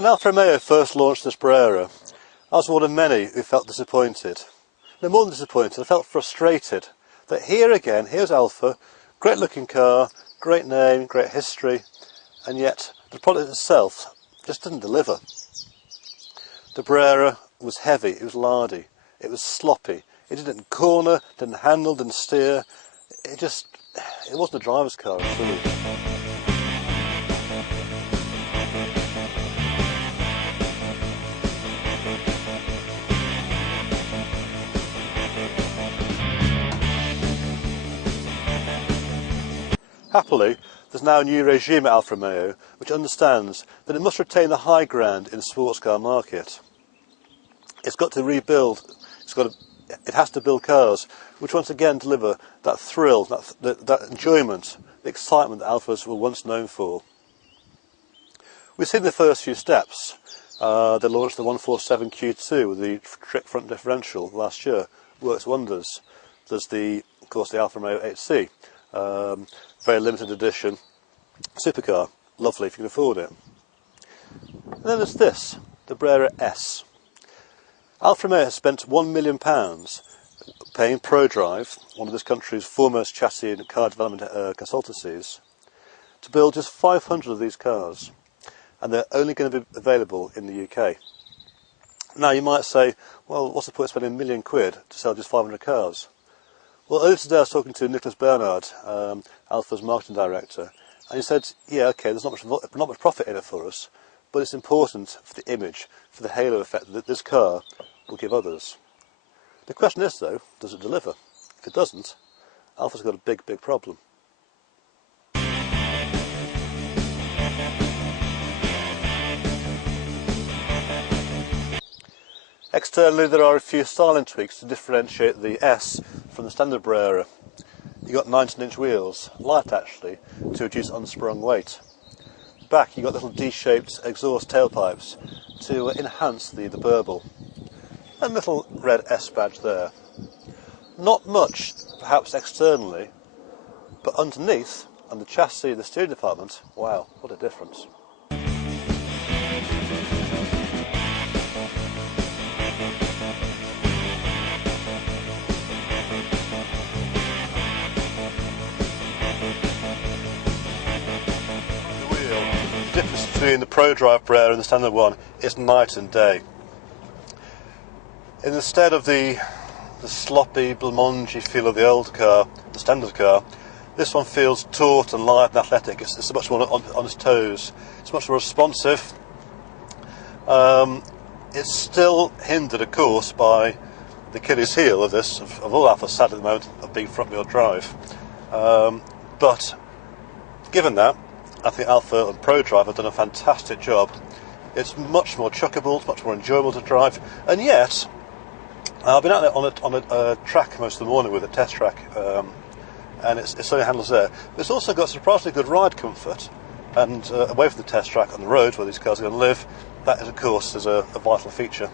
When Alfa Romeo first launched this Brera, I was one of many who felt disappointed. No more than disappointed, I felt frustrated that here again, here's Alfa, great looking car, great name, great history, and yet the product itself just didn't deliver. The Brera was heavy, it was lardy, it was sloppy, it didn't corner, didn't handle, didn't steer, it wasn't a driver's car at all. Happily, there's now a new regime at Alfa Romeo which understands that it must retain the high ground in the sports car market. It's got to rebuild, it has to build cars which once again deliver that thrill, that enjoyment, the excitement that Alfas were once known for. We've seen the first few steps. They launched the 147 Q2 with the trick front differential last year, works wonders. There's of course the Alfa Romeo 8C. Very limited edition supercar, lovely if you can afford it. And then there's this, the Brera S. Alfa Romeo has spent £1 million paying ProDrive, one of this country's foremost chassis and car development consultancies, to build just 500 of these cars, and they're only going to be available in the UK. Now you might say, well, what's the point of spending £1 million to sell just 500 cars? Well, earlier today I was talking to Nicholas Bernard, Alfa's marketing director, and he said, yeah, okay, there's not much profit in it for us, but it's important for the image, for the halo effect that this car will give others. The question is, though, does it deliver? If it doesn't, Alfa's got a big, big problem. Externally, there are a few styling tweaks to differentiate the S from the standard Brera. You've got 19-inch wheels, light actually, to reduce unsprung weight. Back you've got little D-shaped exhaust tailpipes to enhance the burble. And a little red S badge there. Not much, perhaps externally, but underneath, on the chassis, the steering department, wow, what a difference. The difference between the ProDrive Brera and the standard one is night and day. Instead of the sloppy, blancmangy feel of the old car, the standard car, this one feels taut and light and athletic. It's much more on its toes. It's much more responsive. It's still hindered, of course, by the Achilles heel of this, of all Alfas sad at the moment, of being front-wheel drive. But given that, I think Alfa and ProDrive have done a fantastic job. It's much more chuckable, it's much more enjoyable to drive, and yet I've been out there on a track most of the morning with a test track, and it certainly handles there. But it's also got surprisingly good ride comfort, and away from the test track on the road where these cars are going to live, that is, of course, is a vital feature.